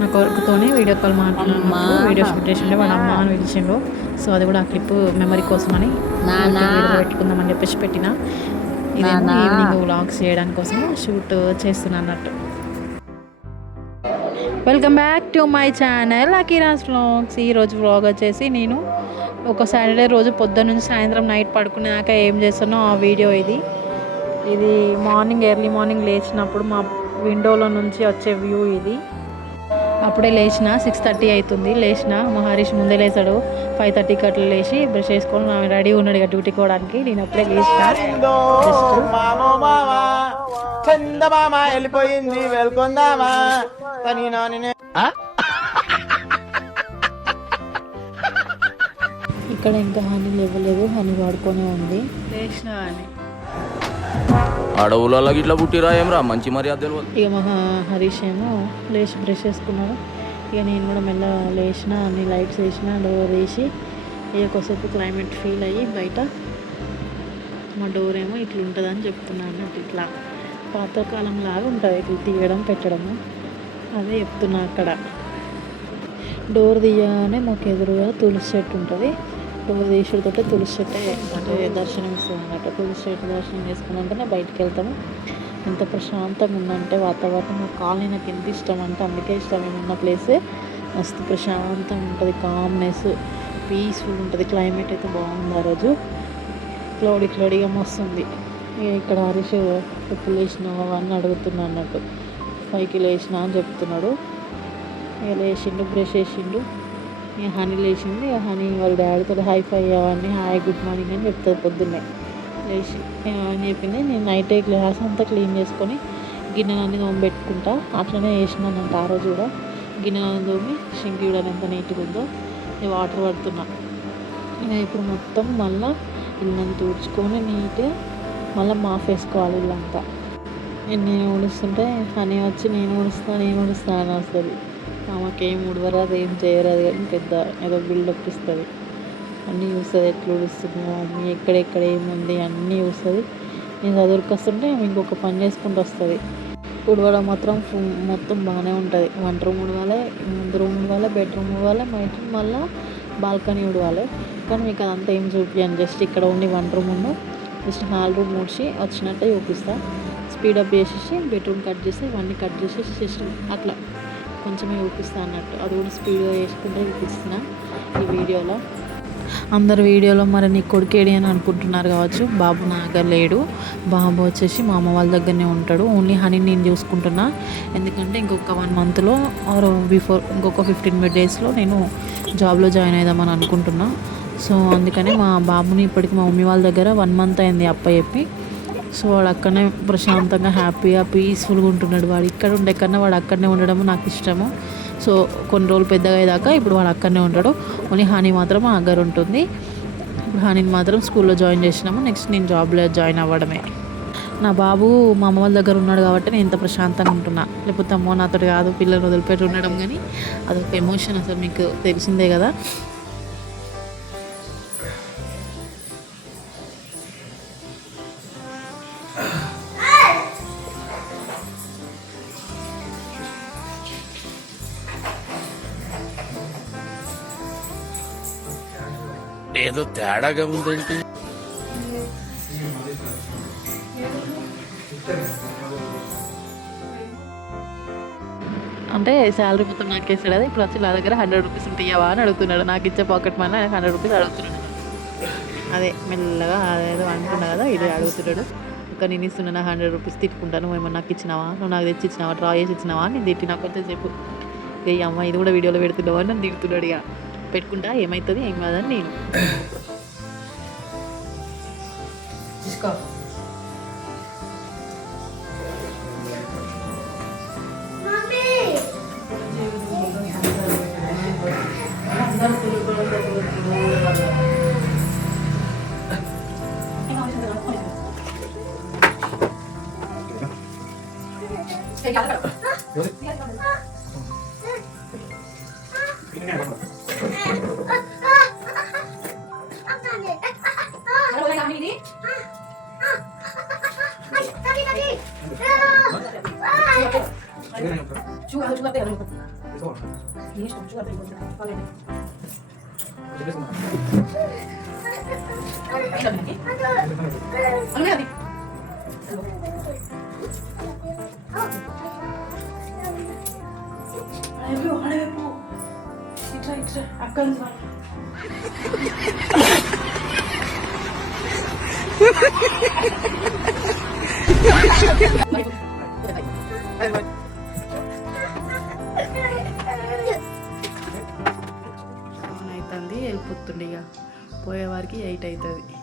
నా కొడుకుతోనే video call అమ్మా మాట్లాడినప్పుడు వీడియో షూట్ చేసిండే వాడు అమ్మ అని పిలిచిండు. సో అది కూడా ఆ క్లిప్ మెమరీ కోసమని నానా వీడియోలో పెట్టుకుందామని చెప్పేసి పెట్టిన. ఇదేమో నానా ఈవినింగ్ వ్లాగ్స్ చేయడానికి కోసం షూట్ చేస్తున్నా అన్నట్టు. Welcome back to my channel Akira's vlogs. ఈరోజు వ్లాగ్ వచ్చేసి నేను ఒక సాటర్డే రోజు పొద్దున్న నుంచి సాయంత్రం నైట్ పడుకున్నాక ఏం చేస్తానో ఆ వీడియో ఇది. మార్నింగ్ ఎర్లీ మార్నింగ్ లేచినప్పుడు మా విండోలో నుంచి వచ్చే వ్యూ ఇది. అప్పుడే లేచిన 6:30 అవుతుంది. లేచిన మా హరీష్ ముందే లేచాడు. 5:30కి అట్లా లేచి బ్రష్ చేసుకొని రెడీ ఉన్నాడు ఇక డ్యూటీకి పోవడానికి. నేను అప్పుడే లేచిన వెళ్ళిపోయింది వెళ్కుందామా. ఇక్కడ ఇంకా హనీ లేవలేదు, హనీ వాడుకొనే ఉంది. లేచిన అని అడవులలో ఇట్లా పుట్టిరా ఏమరా మంచి మర్యాద. ఇక మా హరీష్ ఏమో లేచి బ్రష్ చేసుకున్నాడు. ఇక నేను కూడా మెల్ల లేచిన, అన్ని లైట్స్ వేసిన, డోర్ వేసి ఇక కొద్దిసేపు క్లైమేట్ ఫీల్ అయ్యి బయట మా డోర్ ఏమో ఇట్లా ఉంటుందని చెప్తున్నాను అన్నట్టు. ఇట్లా పాతకాలం లాగా ఉంటుంది ఇట్లా తీయడం పెట్టడము, అదే చెప్తున్నా. అక్కడ డోర్ తీయగానే మాకు ఎదురుగా తులసి చెట్టు ఉంటుంది. డోర్ తీసుడుతో తులసి చెట్టే అంటే దర్శనం ఇస్తుంది అన్నట్టు. తులసి చెట్టు దర్శనం చేసుకున్నాకనే బయటికి వెళ్తాము. ఎంత ప్రశాంతంగా ఉందంటే వాతావరణం, మా కాలనీ నాకు ఎంత ఇష్టం అంటే అందుకే ఇష్టం. నేను ఉన్న ప్లేసే మస్తు ప్రశాంతంగా ఉంటుంది, కామ్నెస్, పీస్ఫుల్ ఉంటుంది. క్లైమేట్ అయితే బాగుంది. ఆ రోజు క్లౌడీగా మస్తుంది. ఇక్కడ హరీష్ ఎప్పుడు లేచినావు అవన్నీ అడుగుతున్నా అన్నట్టు. 5కి లేచిన అని చెప్తున్నాడు. ఇక లేచిండు, బ్రష్ చేసిండు. ఇక హనీ లేచింది. హనీ వాళ్ళ డాడీతో హైఫై అవన్నీ హాయ్ గుడ్ మార్నింగ్ అని చెప్తుంది పొద్దున్నే లేచి అని చెప్పింది. నేను నైటే గ్లాస్ అంతా క్లీన్ చేసుకొని గిన్నెలన్నీ తోమబెట్టుకుంటా. అట్లనే వేసినానంట ఆ రోజు కూడా. గిన్నెలన్నీ తోమి షింకి కూడా ఎంత నీట్గా ఉందో. నేను వాటర్ పడుతున్నా. ఇప్పుడు మొత్తం మళ్ళీ ఇల్లంతా తుడుచుకొని నీట్గా మళ్ళీ మాఫ్ వేసుకోవాలి ఇల్లంతా. నేను ఊడుస్తుంటే హనీ వచ్చి నేను ఊడుస్తా అని వస్తుంది. ఆమెకేం ఉడవరాదు, ఏం చేయరాదు, కానీ పెద్ద ఏదో బిల్డప్ ఇస్తుంది. అన్నీ చూస్తుంది, ఎట్లా ఊడుస్తుంది మా మమ్మీ, ఎక్కడెక్కడ ఏముంది అన్నీ చూస్తుంది. నేను చదువుకి వస్తుంటే ఇంకొక పని చేసుకుంటూ వస్తుంది. ఉడవడం మాత్రం మొత్తం బాగానే ఉంటుంది. వంట రూమ్ ఉడవాలి, ముందు రూమ్ ఉడవాలి, బెడ్రూమ్ ఉడవాలి, మళ్ళీ బాల్కనీ ఉడవాలి. కానీ మీకు అదంతా ఏం చూపించాను, జస్ట్ ఇక్కడ ఉండి వంట రూమ్ ఉన్న జస్ట్ హాల్ రూమ్ ఊడ్చి వచ్చినట్టే చూపిస్తా. స్పీడప్ చేసేసి బెడ్రూమ్ కట్ చేసి ఇవన్నీ కట్ చేసేసి జస్ట్ అట్లా కొంచెమే చూపిస్తా అన్నట్టు. అది కూడా స్పీడ్గా చేసుకుంటే చూపిస్తున్నా ఈ వీడియోలో. అందరు వీడియోలో మరి నీ కొడుకేడి అని అనుకుంటున్నారు కావచ్చు. బాబు నా దగ్గర లేడు. బాబు వచ్చేసి మా అమ్మ వాళ్ళ దగ్గరనే ఉంటాడు. ఓన్లీ హనీ నేను చూసుకుంటున్నా. ఎందుకంటే ఇంకొక 1 మంత్లో ఆర్ బిఫోర్ ఇంకొక 15 డేస్లో నేను జాబ్లో జాయిన్ అవుదామని అనుకుంటున్నా. సో అందుకని మా బాబుని ఇప్పటికి మా మమ్మీ వాళ్ళ దగ్గర 1 మంత్ అయింది అప్ప చెప్పి. సో వాడు అక్కడనే ప్రశాంతంగా హ్యాపీగా పీస్ఫుల్గా ఉంటున్నాడు. వాడు ఇక్కడ ఉండే కన్నా వాడు అక్కడనే ఉండడం నాకు ఇష్టము. సో కొన్ని రోజులు పెద్దగా అయ్యేదాకా ఇప్పుడు వాడు అక్కడనే ఉంటాడు. ఓన్లీ హనీ మాత్రం మా దగ్గర ఉంటుంది. ఇప్పుడు హనీని మాత్రం స్కూల్లో జాయిన్ చేసినాము. నెక్స్ట్ నేను జాబ్లో జాయిన్ అవ్వడమే. నా బాబు మా అమ్మ వాళ్ళ దగ్గర ఉన్నాడు కాబట్టి నేను ఇంత ప్రశాంతంగా ఉంటున్నా. లేకపోతే అమ్మో నాతో కాదు పిల్లలు వదిలిపెట్టి ఉండడం. కానీ అదొక ఎమోషన్, అసలు మీకు తెలిసిందే కదా. ఏదో తేడాగా ఉందేంటి. అంటే శాలరీ మొత్తం నాకేసాడు కదా. ఇప్పుడు వచ్చి నా దగ్గర 100 రూపీస్ ఉంటాయవా అని అడుగుతున్నాడు. నాకు ఇచ్చే పాకెట్ మనీ 100 రూపీస్ అడుగుతున్నాడు. అదే మెల్లగా అదేదో అంటున్నా కదా, ఇది అడుగుతున్నాడు. ఇంకా నేను ఇస్తున్నా 100 రూపీస్ తిట్టుకుంటాను. నువ్వు ఏమన్నా నాకు ఇచ్చినావా, నువ్వు నాకు తెచ్చి ఇచ్చినావా, డ్రా చేసి ఇచ్చినావా అని తిట్టి నాకు కొంచెం చెప్పు. ఏ అమ్మ ఇది కూడా వీడియోలో పెడుతున్నావా అని నన్ను తిడుతున్నాడు. ఇక పెట్టుకుంటా ఏమవుతుంది ఏం కాదని నేను అవుతుంది వెళ్ళిపోతుండే ఇక పోయేవారికి 8 అవుతుంది.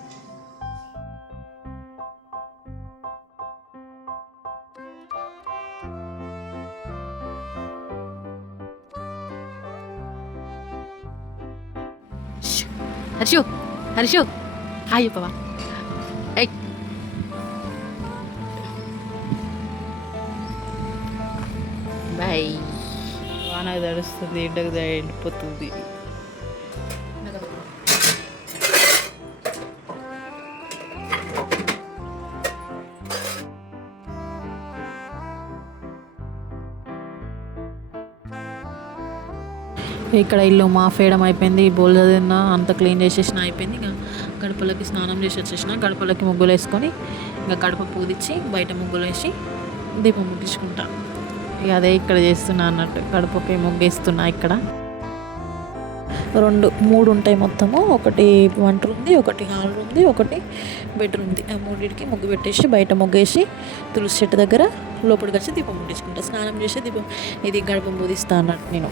హర్షు హర్షు హాయ్ చెప్పవా? బాయ్. వానకు తడుస్తుంది, ఎండకు ఎండిపోతుంది. ఇక్కడ ఇల్లు మాఫేయడం అయిపోయింది, బోల్ తిన్నా అంతా క్లీన్ చేసేసిన అయిపోయింది. ఇంకా గడపలకి స్నానం చేసి వచ్చేసిన, గడపలకి ముగ్గులు వేసుకొని ఇంకా గడప పూదిచ్చి బయట ముగ్గులు వేసి దీపం ముట్టించుకుంటా. ఇక అదే ఇక్కడ చేస్తున్నా అన్నట్టు, గడపకి ముగ్గేస్తున్నా. ఇక్కడ 3 ఉంటాయి మొత్తము. ఒకటి వంట ఉంది, ఒకటి హాల్ ఉంది, ఒకటి బెడ్రూమ్ ఉంది. ఆ 3టికి ముగ్గు పెట్టేసి బయట ముగ్గేసి తులసి చెట్టు దగ్గర లోపలికి వచ్చి దీపం ముట్టించుకుంటా. స్నానం చేసి దీపం ఇది గడప పూదిస్తా అన్నట్టు నేను.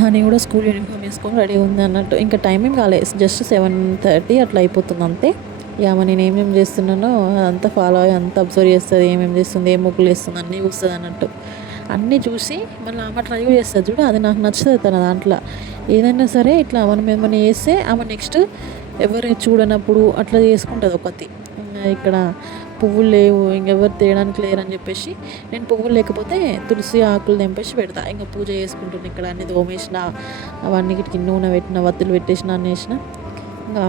హనీ కూడా స్కూల్ యూనిఫామ్ వేసుకొని రెడీ ఉంది అన్నట్టు. ఇంకా టైమింగ్ కాలేదు, జస్ట్ 7:30 అట్లా అయిపోతుంది అంతే. ఇక నేను ఏమేమి చేస్తున్నానో అదంతా ఫాలో అయ్యి అంతా అబ్జర్వ్ చేస్తుంది, ఏమేమి చేస్తుంది, ఏం ముగ్గులు వేస్తుంది అన్నీ చూస్తుంది అన్నట్టు. అన్నీ చూసి మళ్ళీ ఆమె ట్రై చేస్తుంది చూడు, అది నాకు నచ్చుతుంది. తన దాంట్లో ఏదైనా సరే ఇట్లా మనం ఏమైనా చేస్తే ఆమె నెక్స్ట్ ఎవరు చూడనప్పుడు అట్లా చేసుకుంటుంది ఒకటి. ఇక్కడ పువ్వులు లేవు, ఇంకెవరు తేయడానికి లేరని చెప్పేసి నేను పువ్వులు లేకపోతే తులసి ఆకులు తెంపేసి పెడతా. ఇంకా పూజ చేసుకుంటున్నా. ఇక్కడ అన్ని తోమేసిన, అవన్నిటికి నూనె పెట్టిన, వత్తులు పెట్టేసిన, అన్నీ వేసిన, ఇంకా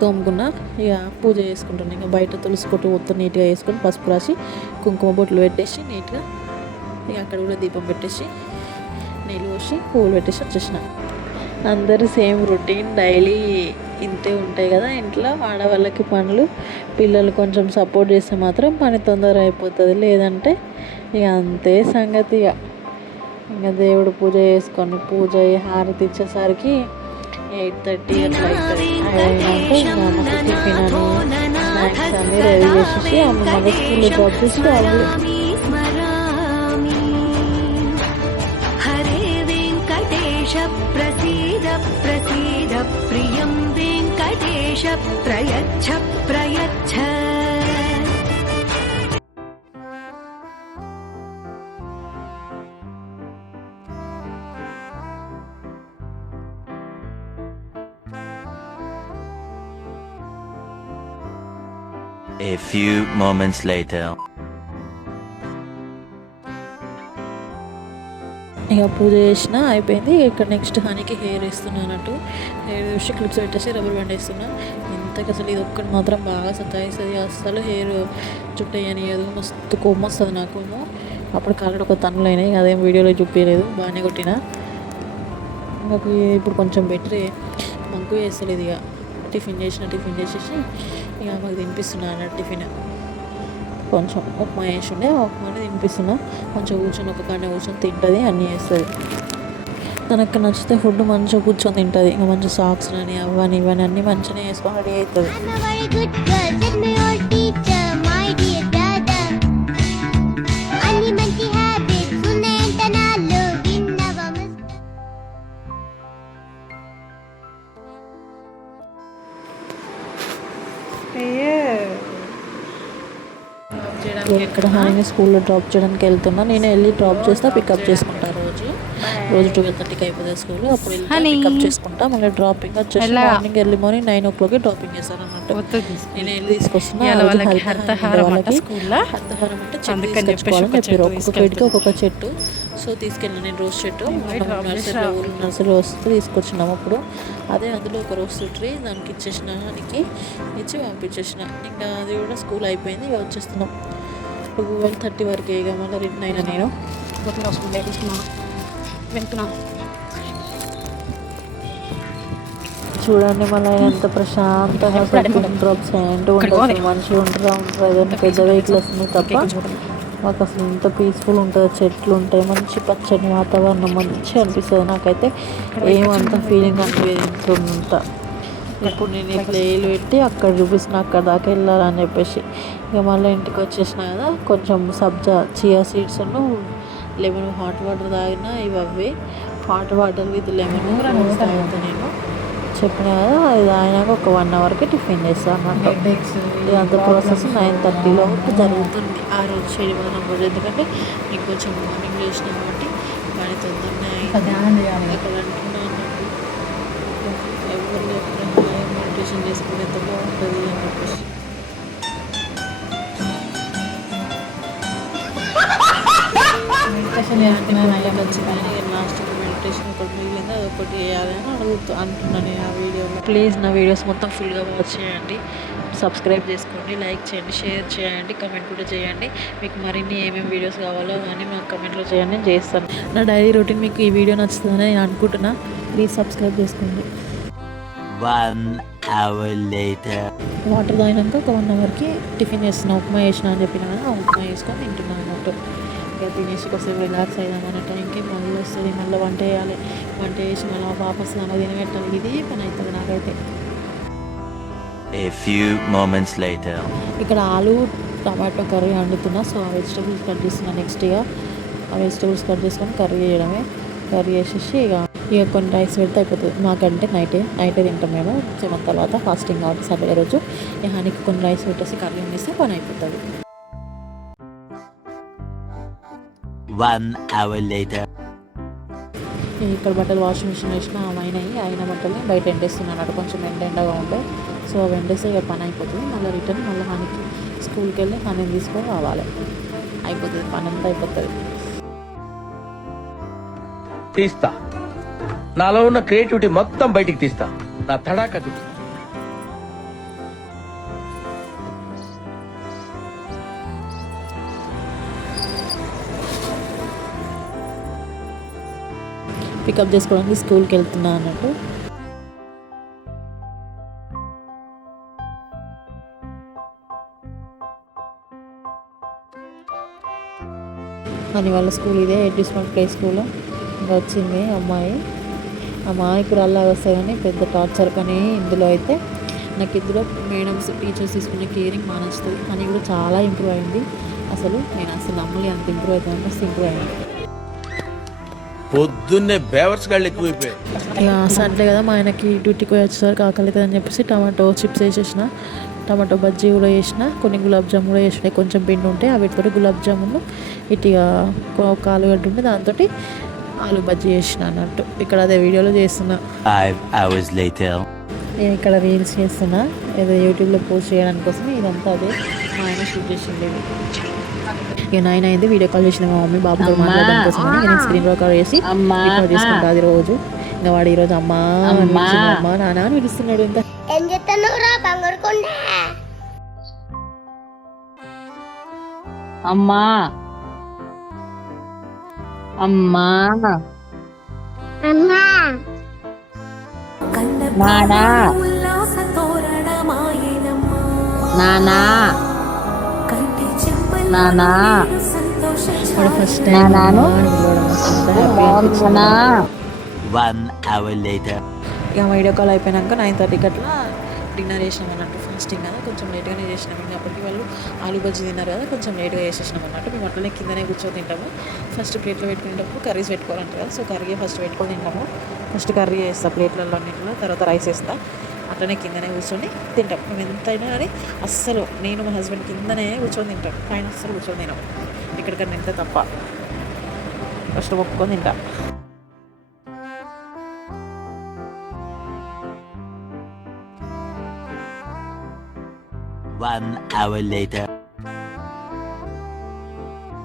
తోముకున్నా. ఇక పూజ చేసుకుంటున్నా. ఇంకా బయట తులసి కొట్టు మొత్తం నీట్గా వేసుకొని పసుపు రాసి కుంకుమ బొట్లు పెట్టేసి నీట్గా ఇక అక్కడ కూడా దీపం పెట్టేసి నీళ్ళు పోసి పువ్వులు పెట్టేసి వచ్చేసిన. అందరూ సేమ్ రొటీన్ డైలీ ఇంతే ఉంటాయి కదా ఇంట్లో. ఆడవాళ్ళకి పనులు, పిల్లలు కొంచెం సపోర్ట్ చేస్తే మాత్రం పని తొందరగా అయిపోతుంది, లేదంటే ఇక అంతే సంగతి. ఇంకా దేవుడు పూజ చేసుకొని పూజ హారతి ఇచ్చేసరికి 8:30 అట్లా అవుతుంది. అయినాక ఇంకా అమ్మకి టిఫిన్ అని స్నాక్స్ అన్నీ రెడీ చేసేసి అమ్మ మళ్ళీ స్కూల్లో డ్రాప్ చేసి రావాలి. ప్రసీద ప్రసీద ప్రియం Venkatesha ప్రయచ్ఛ ప్రయచ్ఛ. A few moments later. ఇక పూజ చేసిన అయిపోయింది. ఇక్కడ నెక్స్ట్ హనీకి హెయిర్ వేస్తున్నాను అన్నట్టు. హెయిర్ వేసి క్లిప్స్ పెట్టేసి రబ్బర్ బ్యాండ్ వేస్తున్నా. ఇంతకు అసలు ఇది ఒక్కటి మాత్రం బాగా సతాయిస్తుంది. అసలు హెయిర్ చుట్టూ వేయనియదు, మస్తు కోపం వస్తుంది నాకు. అప్పుడు కాళ్ళు ఒక తన్నులు అయినాయి, అదేం వీడియోలో చూపించలేదు, బాగానే కొట్టిన. నాకు ఇప్పుడు కొంచెం బెటరే, మంకు వేస్తలేదు. ఇక టిఫిన్ చేసేసి ఇక మాకు తినిపిస్తున్నాను అన్నట్టు. టిఫిన్ కొంచెం ఉప్మా వేసి ఉండే, ఉప్మాని తినిపిస్తున్నా. కొంచెం కూర్చొని ఒక కాడ కూర్చొని తింటుంది, అన్నీ వేస్తుంది. తనకు నచ్చితే ఫుడ్ మంచిగా కూర్చొని తింటుంది. ఇంకా మంచి సాక్స్ అని అవన్నీ ఇవన్నీ అన్నీ మంచిగా వేసుకొని రెడీ అవుతుంది. ఇక్కడ హాయిగా స్కూల్లో డ్రాప్ చేయడానికి వెళ్తున్నా. నేను వెళ్ళి డ్రాప్ చేస్తా, పికప్ చేసుకుంటా రోజు. రోజు 12:30కి అయిపోతుంది స్కూల్. అప్పుడు పికప్ చేసుకుంటా, మళ్ళీ డ్రాపింగ్ వచ్చేసి morning early morning 9 o'clock dropping చేస్తాను అన్నట్టు. నేను వెళ్ళి తీసుకొస్తున్నా. హరితహారం అంటే చెట్టు తీసుకొచ్చుకోవాలని చెప్పారు, ఒక్కొక్క చెట్టుకి ఒక్కొక్క చెట్టు. సో తీసుకెళ్ళాను నేను రోజ్ చెట్టు. నర్సరీ వస్తే తీసుకొచ్చినాము. అప్పుడు అదే అందులో ఒక రోజ్ ట్రీ దానికి ఇచ్చేసిన, దానికి ఇచ్చి పంపించేసిన. ఇంకా అది కూడా స్కూల్ అయిపోయింది, ఇక వచ్చేస్తున్నాం. 12:30 వరకు ఇక మళ్ళీ రిటర్న్ అయినా నేను వెళ్తున్నాను. చూడండి మళ్ళీ ఎంత ప్రశాంతంగా డ్రాప్స్ ఏంటో ఉంటుంది, మనుషులు ఉంటారా ఏదైనా పెద్ద వెహికల్ వస్తుంది తప్ప మాకు అసలు ఎంత పీస్ఫుల్ ఉంటుంది. చెట్లు ఉంటాయి, మంచి పచ్చని వాతావరణం, మంచిగా అనిపిస్తుంది. నాకైతే ఏమంత ఫీలింగ్ అనిపించదు అంత. ఇప్పుడు నేను ఇట్లా ఏలు పెట్టి అక్కడ చూపిస్తున్నా, అక్కడ దాకా వెళ్ళాలని చెప్పేసి. ఇక మళ్ళీ ఇంటికి వచ్చేసిన కదా, కొంచెం sabja chia seeds lemon hot water తాగిన. ఇవి హాట్ వాటర్ విత్ లెమన్ తాగుతాను నేను చెప్పిన కదా. అది తాగినాక ఒక 1 hourకి టిఫిన్ చేస్తాను అన్నట్టు. ఇదంతా ప్రాసెస్ 9:30 జరుగుతుంది ఆ రోజు, శనివారం రోజు. ఎందుకంటే నీకు కొంచెం మార్నింగ్ లేచిన కాబట్టి కానీ తొందరనే అక్కడ అంటున్నా అన్నట్టు. ఎవరు మెడిటేషన్ చేసుకుని ఎంత బాగుంటుంది అని చెప్పేసి. లాస్ట్ మెడిటేషన్ ఒకటి మిగిలింది, అదొకటి వేయాలని అంటున్నాను నేను ఆ వీడియోలో. ప్లీజ్ నా వీడియోస్ మొత్తం ఫుల్గా వాచ్ చేయండి, సబ్స్క్రైబ్ చేసుకోండి, లైక్ చేయండి, షేర్ చేయండి, కమెంట్ కూడా చేయండి. మీకు మరిన్ని ఏమేమి వీడియోస్ కావాలో అని మాకు కమెంట్లో చేయండి, నేను చేస్తాను. నా డైలీ రొటీన్ మీకు ఈ వీడియో నచ్చుతుందని నేను అనుకుంటున్నా. ప్లీజ్ సబ్స్క్రైబ్ చేసుకోండి. 1 hour later. వాటర్ తాగినాక ఒక 1 hourకి టిఫిన్ చేస్తున్నా. ఉప్మా చేసిన అని చెప్పిన కదా, ఆ ఉప్మా వేసుకొని తింటున్నాను అన్నట్టు. ఇక తినేసి కొంచెం రిలాక్స్ అయిదాం అన్న టైంకి మళ్ళీ వస్తుంది, మళ్ళీ వంట చేయాలి. వంట చేసి మళ్ళీ మా పాప స్నానం తినబెట్టాలి. ఇది పని అవుతుంది నాకైతే. A few moments later. ఇక్కడ ఆలు టమాటో కర్రీ వండుతున్నా. సో ఆ వెజిటబుల్స్ కట్ చేస్తున్నా. నెక్స్ట్ ఇక ఆ వెజిటబుల్స్ కట్ చేసుకొని కర్రీ చేయడమే. కర్రీ చేసేసి ఇక కొన్ని రైస్ పెడితే అయిపోతుంది. మాకంటే నైటే తింటాం మేము 7 తర్వాత, ఫాస్టింగ్ కాబట్టి సాటర్డే రోజు. ఇక హనీకి కొన్ని రైస్ పెట్టేసి కర్రీ వండిస్తే పని అయిపోతుంది. 1 hour later. ఇక్కడ బట్టలు వాషింగ్ మిషన్ వేసిన అయిన బట్టలు బయట ఎండేస్తున్నాను అన్నట్టు. కొంచెం ఎండగా ఉండే, సో అవి ఎండేస్తే ఇక పని అయిపోతుంది. మళ్ళీ రిటర్న్ మళ్ళీ హనీకి స్కూల్కి వెళ్ళి హనీని తీసుకొని రావాలి. అయిపోతుంది, పని అంతా అయిపోతుంది. తీస్తా, నాలో ఉన్న క్రియేటివిటీ మొత్తం బయటికి తీస్తా, నా తడాక చూపిస్తా. పికప్ చేసుకోవడానికి స్కూల్కి వెళ్తున్నా అన్నట్టు. అని వాళ్ళ స్కూల్ ఇదే ఎడ్యూస్మెంట్ ప్లే స్కూల్. ఇంకా వచ్చింది అమ్మాయి ఇప్పుడు అలా వస్తాయి కానీ పెద్ద టార్చర్. కానీ ఇందులో అయితే నాకు ఇందులో మేడమ్స్ టీచర్స్ తీసుకునే కేరింగ్ బాగా నచ్చుతుంది. అని కూడా చాలా ఇంప్రూవ్ అయింది. నేను అసలు నమ్మలే అంత ఇంప్రూవ్ అవుతుంది, మస్తు ఇంప్రూవ్ అయింది. పొద్దున్నే బేవర్స్ గాళ్ళు ఎక్కువైపోయాయి. ఇక సండే కదా, మా ఆయనకి డ్యూటీకి పోయి వచ్చేసరికి ఆకలి అవుతుంది అని చెప్పేసి టమాటో చిప్స్ వేసేసిన, టమాటో బజ్జీ కూడా వేసిన, కొన్ని గులాబ్ జామ్ కూడా వేసినాయి. కొంచెం పిండి ఉంటే వీటితో గులాబ్ జామును, ఇటుగా ఒక ఆలుగడ్డ ఉంటే దాంతో ఆలు బజ్జీ చేసిన అన్నట్టు. ఇక్కడ అదే వీడియోలో చేస్తున్నా. 5 hours later. నేను ఇక్కడ రీల్స్ చేస్తున్నా, ఏదో యూట్యూబ్లో పోస్ట్ చేయడానికి కోసం. ఇదంతా అదే మా ఆయన షూట్ చేసింది. ఇక 9 అయింది, వీడియో కాల్ చేసిన మా మమ్మీ బాబుతో మాట్లాడడం కోసం నేను స్క్రీన్ రికార్డ్ చేసి రికార్డ్ చేసుకుంటా అది రోజు. ఇంకా వాడు ఈరోజు అమ్మా నాన్న అని పిలుస్తున్నాడు. ఇంత అమ్మా అమ్మా నానా నానా నానా ఫస్ట్ టైం 1 hour later. ఇక వీడియో కాల్ అయిపోయినాక 9:30కి అట్లా డిన్నర్ చేసినాం అన్నట్టు. ఫాస్టింగ్ కదా, కొంచెం లేట్గానే చేసినాం. ఇంకా అప్పటికి వాళ్ళు ఆలు బజ్జీ తిన్నారు కదా, కొంచెం లేట్గా చేసేసినాం అన్నట్టు. మేము అట్లనే కిందనే కూర్చొని తింటాము. ఫస్ట్ ప్లేట్లో పెట్టుకునేటప్పుడు కర్రీస్ పెట్టుకోవాలంటారు కదా, సో కర్రీ ఫస్ట్ పెట్టుకొని తింటాము. ఫస్ట్ కర్రీ వేస్తా ప్లేట్లలో అన్నింటిలో, తర్వాత రైస్ వేస్తా. అట్లనే కిందనే కూర్చొని తింటాం. మేము ఎంతైనా కానీ అస్సలు నేను మా హస్బెండ్ కిందనే కూర్చొని తింటాం, పైన అస్సలు కూర్చొని తినాం. ఇక్కడికన్నా ఎంత తప్ప ఫస్ట్ మొక్కుకొని తింటాం. 1 hour later.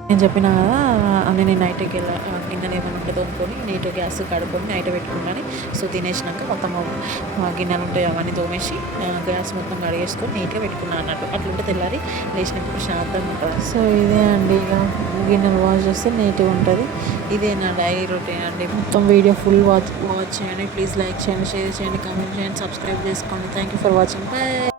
నేను చెప్పిన కదా అని నేను నైట్కి గిన్నెలు ఏమైనా ఉంటే తోముకొని నీట్గా గ్యాస్ కడుక్కొని నైట్ పెట్టుకున్నాను. సో తినేసినాక మొత్తం గిన్నెలు ఉంటాయి అవన్నీ తోమేసి గ్యాస్ మొత్తం కడిగేసుకొని నీట్గా పెట్టుకున్నాను అన్నట్టు. అట్లుంటే తెల్లారి లేచినప్పుడు శాంతంగా ఉంటుంది. సో ఇదే అండి, ఇక గిన్నెలు వాష్ చేస్తే నీట్గా ఉంటుంది. ఇదే నా డైలీ రొటీన్ అండి. మొత్తం వీడియో ఫుల్ వాచ్ చేయండి. ప్లీజ్ లైక్ చేయండి, షేర్ చేయండి, కామెంట్ చేయండి, సబ్స్క్రైబ్ చేసుకోండి. Thank you for watching. Bye.